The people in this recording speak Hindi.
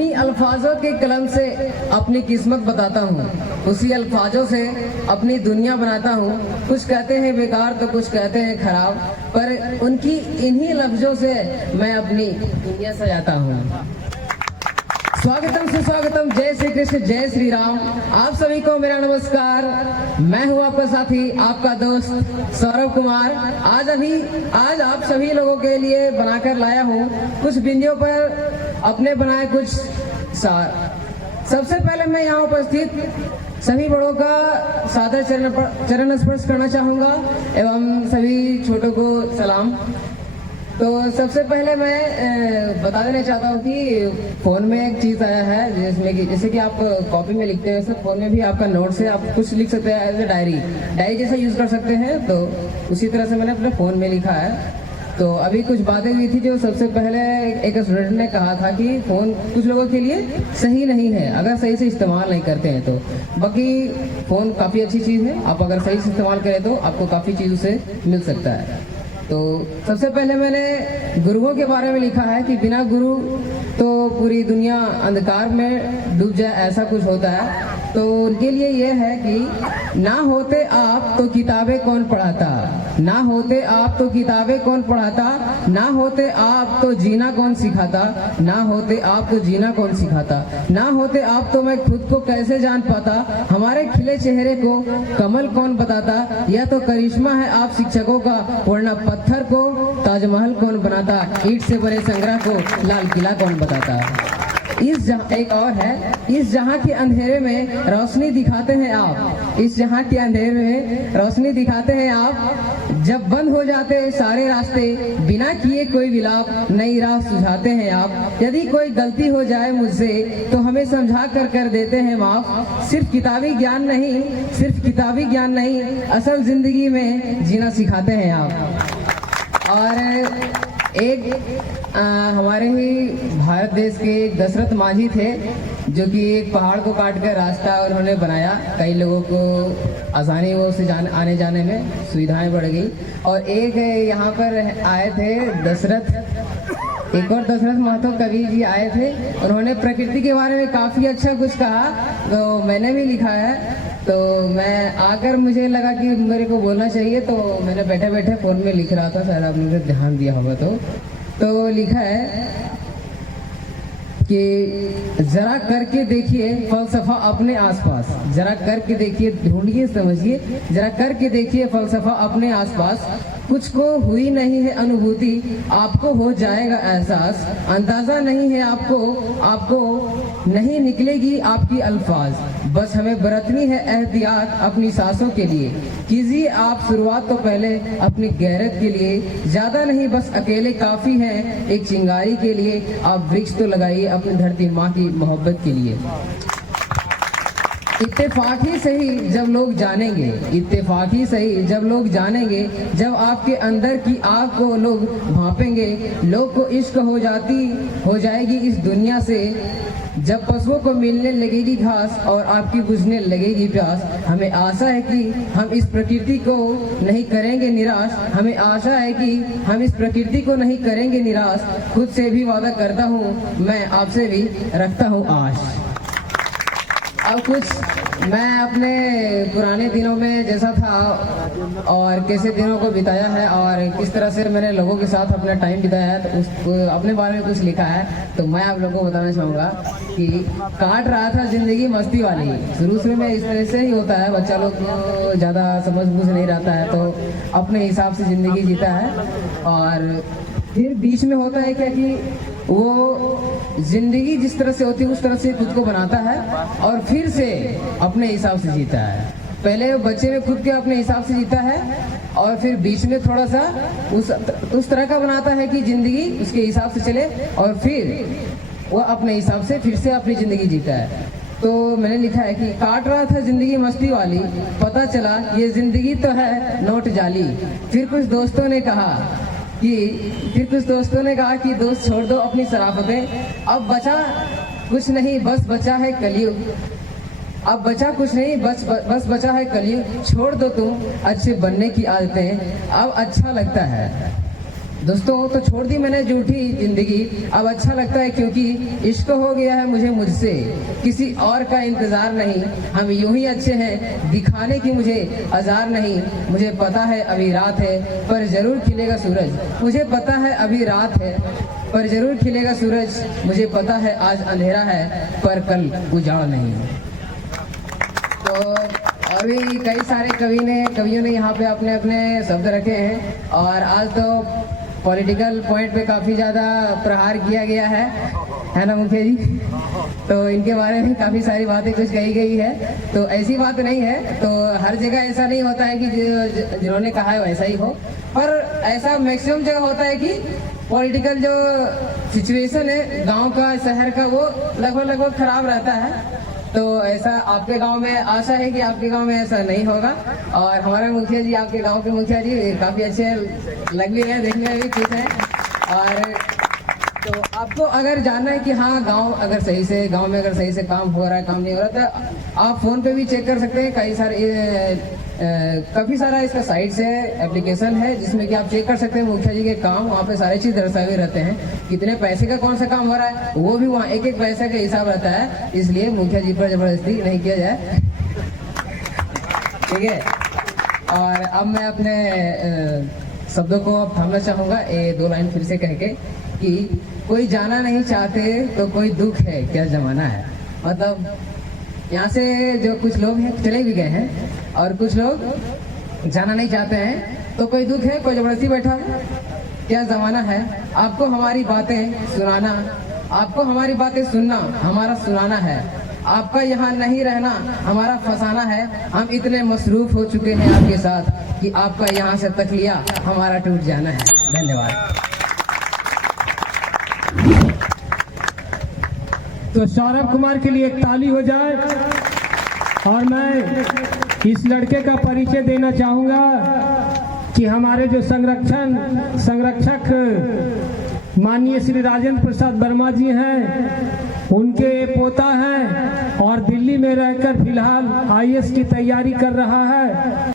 अपनी अल्फाजों के कलम से अपनी किस्मत बताता हूँ, उसी अल्फाजों से अपनी दुनिया बनाता हूँ। कुछ कहते हैं बेकार तो कुछ कहते हैं खराब, पर उनकी इन्हीं लफ्जों से मैं अपनी दुनिया सजाता हूँ। स्वागतम सुस्वागतम, जय श्री कृष्ण, जय श्री राम। आप सभी को मेरा नमस्कार। मैं हूँ आपका साथी, आपका दोस्त सौरभ कुमार। आज आप सभी लोगों के लिए बनाकर लाया हूँ कुछ बिंदियों पर अपने बनाए कुछ सार। सबसे पहले मैं यहाँ उपस्थित सभी बड़ों का सादर चरण स्पर्श करना चाहूँगा एवं सभी छोटों को सलाम। तो सबसे पहले मैं बता देना चाहता हूँ कि फ़ोन में एक चीज़ आया है जिसमें कि जैसे कि आप कॉपी में लिखते हैं, फ़ोन में भी आपका नोट से आप कुछ लिख सकते हैं एज ए डायरी जैसा यूज़ कर सकते हैं। तो उसी तरह से मैंने अपने फ़ोन में लिखा है। तो अभी कुछ बातें हुई थी जो सबसे पहले एक स्टूडेंट ने कहा था कि फ़ोन कुछ लोगों के लिए सही नहीं है अगर सही से इस्तेमाल नहीं करते हैं। तो बाकी फ़ोन काफ़ी अच्छी चीज़ है, आप अगर सही से इस्तेमाल करें तो आपको काफ़ी चीज़ों से मिल सकता है। तो सबसे पहले मैंने गुरुओं के बारे में लिखा है कि बिना गुरु तो पूरी दुनिया अंधकार में डूब जाए, ऐसा कुछ होता है। तो उनके लिए यह है कि ना होते आप तो किताबें कौन पढ़ाता, ना होते आप तो किताबें कौन पढ़ाता, ना होते आप तो जीना कौन सिखाता, ना होते आप तो जीना कौन सिखाता, ना होते आप तो मैं खुद को कैसे जान पाता, हमारे खिले चेहरे को कमल कौन बताता, यह तो करिश्मा है आप शिक्षकों का, वरना पत्थर को ताजमहल कौन बनाता, ईंट से बने संग्रह को लाल किला कौन बताता। एक और है, इस जहां के अंधेरे में रोशनी दिखाते हैं आप, इस जहां के अंधेरे में रोशनी दिखाते हैं आप, जब बंद हो जाते सारे रास्ते बिना किए कोई विलाप नई राह सुझाते हैं आप, यदि कोई गलती हो जाए मुझसे तो हमें समझा कर देते हैं माफ, सिर्फ किताबी ज्ञान नहीं, सिर्फ किताबी ज्ञान नहीं, असल जिंदगी में जीना सिखाते हैं आप। और एक हमारे ही भारत देश के दशरथ मांझी थे जो कि एक पहाड़ को काट कर रास्ता उन्होंने बनाया, कई लोगों को आसानी हो से आने जाने में सुविधाएं बढ़ गई। और एक यहाँ पर आए थे एक और दशरथ महतो कवि जी आए थे, उन्होंने प्रकृति के बारे में काफ़ी अच्छा कुछ कहा, तो मैंने भी लिखा है। तो मैं आकर मुझे लगा कि मेरे को बोलना चाहिए, तो मैंने बैठे बैठे फ़ोन में लिख रहा था, शायद आपने ध्यान दिया होगा। तो लिखा है कि जरा करके देखिए फलसफा अपने आसपास, जरा करके देखिए, ढूंढिए समझिए, जरा करके देखिए फलसफा अपने आसपास, कुछ को हुई नहीं है अनुभूति आपको हो जाएगा एहसास, अंदाजा नहीं है आपको नहीं निकलेगी आपकी अल्फाज, बस हमें बरतनी है एहतियात अपनी सांसों के लिए, कीजिए आप शुरुआत तो पहले अपनी गैरत के लिए, ज्यादा नहीं बस अकेले काफी हैं एक चिंगारी के लिए, आप वृक्ष तो लगाइए अपनी धरती माँ की मोहब्बत के लिए। इत्तेफाक ही सही जब लोग जानेंगे, इत्तेफाक ही सही जब लोग जानेंगे, जब आपके अंदर की आग को लोग भांपेंगे, लोग को इश्क हो जाएगी इस दुनिया से, जब पशुओं को मिलने लगेगी घास और आपकी बुझने लगेगी प्यास, हमें आशा है कि हम इस प्रकृति को नहीं करेंगे निराश, हमें आशा है कि हम इस प्रकृति को नहीं करेंगे निराश, खुद से भी वादा करता हूँ मैं आपसे भी रखता हूँ आश। अब कुछ मैं अपने पुराने दिनों में जैसा था और कैसे दिनों को बिताया है और किस तरह से मैंने लोगों के साथ अपना टाइम बिताया है, तो उस अपने बारे में कुछ लिखा है। तो मैं आप लोगों को बताना चाहूँगा कि काट रहा था ज़िंदगी मस्ती वाली। शुरू में इस तरह से ही होता है, बच्चा लोग को ज़्यादा समझ बूझ नहीं रहता है तो अपने हिसाब से ज़िंदगी जीता है, और फिर बीच में होता है क्या कि वो जिंदगी जिस तरह से होती है उस तरह से खुद को बनाता है और फिर से अपने हिसाब से जीता है। पहले बच्चे में खुद के अपने हिसाब से जीता है और फिर बीच में थोड़ा सा उस तरह का बनाता है कि जिंदगी उसके हिसाब से चले और फिर वो अपने हिसाब से फिर से अपनी जिंदगी जीता है। तो मैंने लिखा है कि काट रहा था जिंदगी मस्ती वाली, पता चला ये जिंदगी तो है नोट जाली, फिर कुछ दोस्तों ने कहा कि दोस्त छोड़ दो अपनी शराफतें, अब बचा कुछ नहीं बस बचा है कलयुग, अब बचा कुछ नहीं बस बचा है कलयुग, छोड़ दो तुम अच्छे बनने की आदतें, अब अच्छा लगता है दोस्तों तो छोड़ दी मैंने झूठी जिंदगी, अब अच्छा लगता है क्योंकि इश्क हो गया है मुझे मुझसे, किसी और का इंतजार नहीं, हम यूं ही अच्छे हैं, दिखाने की मुझे आजार नहीं। मुझे पता है अभी रात है पर जरूर खिलेगा सूरज, मुझे पता है अभी रात है पर जरूर खिलेगा सूरज, मुझे पता है आज अंधेरा है पर कल उजाड़ नहीं। तो और भी कई सारे कवियों ने यहाँ पे अपने अपने शब्द रखे हैं, और आज तो पॉलिटिकल पॉइंट पे काफ़ी ज़्यादा प्रहार किया गया है ना मुखिया जी। तो इनके बारे में काफ़ी सारी बातें कुछ कही गई है, तो ऐसी बात नहीं है। तो हर जगह ऐसा नहीं होता है कि जिन्होंने कहा है वैसा ही हो, पर ऐसा मैक्सिमम जगह होता है कि पॉलिटिकल जो सिचुएशन है गांव का शहर का वो लगभग खराब रहता है। तो ऐसा आपके गांव में आशा है कि आपके गांव में ऐसा नहीं होगा। और हमारे मुखिया जी, आपके गांव के मुखिया जी काफ़ी अच्छे लग भी रहे हैं, देखने में भी खुश हैं। और तो आपको अगर जानना है कि हाँ गांव में अगर सही से काम हो रहा है, काम नहीं हो रहा, तो आप फ़ोन पे भी चेक कर सकते हैं। काफ़ी सारा इसका साइट से एप्लीकेशन है जिसमें कि आप चेक कर सकते हैं मुखिया जी के काम, वहाँ पे सारे चीज़ दर्शाए हुए रहते हैं, कितने पैसे का कौन सा काम हो रहा है वो भी वहाँ एक पैसे का हिसाब रहता है। इसलिए मुखिया जी पर जबरदस्ती नहीं किया जाए, ठीक है। और अब मैं अपने शब्दों को अब थामना चाहूँगा, ये 2 लाइन फिर से कह के कि कोई जाना नहीं चाहते तो कोई दुख है क्या जमाना है। मतलब यहाँ से जो कुछ लोग हैं चले भी गए हैं और कुछ लोग जाना नहीं चाहते हैं, तो कोई दुख है, कोई जबरदस्ती बैठा है, क्या ज़माना है। आपको हमारी बातें सुनाना, आपको हमारी बातें सुनना हमारा सुनाना है, आपका यहाँ नहीं रहना हमारा फसाना है। हम इतने मसरूफ हो चुके हैं आपके साथ कि आपका यहाँ से तकलिया हमारा टूट जाना है। धन्यवाद। तो सौरभ कुमार के लिए एक ताली हो जाए। और मैं इस लड़के का परिचय देना चाहूँगा कि हमारे जो संरक्षक माननीय श्री राजेंद्र प्रसाद वर्मा जी हैं, उनके पोता हैं और दिल्ली में रहकर फिलहाल IAS की तैयारी कर रहा है।